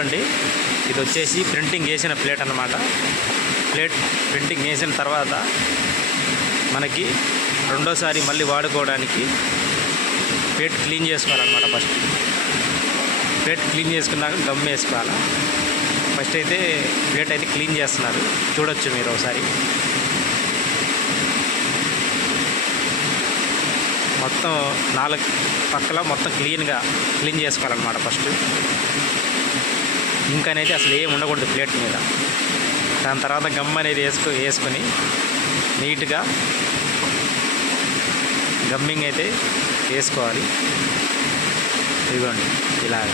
ఇదిగోండి, ఇది వచ్చేసి ప్రింటింగ్ వేసిన ప్లేట్ అన్నమాట. ప్లేట్ ప్రింటింగ్ వేసిన తర్వాత మనకి రెండోసారి మళ్ళీ వాడుకోవడానికి ప్లేట్ క్లీన్ చేసుకోవాలన్నమాట. ఫస్ట్ ప్లేట్ క్లీన్ చేసుకున్నాక గమ్ వేసుకోవాలి. ఫస్ట్ అయితే ప్లేట్ అయితే క్లీన్ చేస్తున్నారు, చూడొచ్చు మీరు ఒకసారి. మొత్తం 4 పక్కల మొత్తం క్లీన్ చేసుకోవాలన్నమాట. ఫస్ట్ ఇంక్ అనేది అసలు ఏం ఉండకూడదు ప్లేట్ మీద. దాని తర్వాత గమ్ అనేది వేసుకొని నీట్గా గమ్మింగ్ అయితే వేసుకోవాలి. ఇదిగోండి ఇలాగ.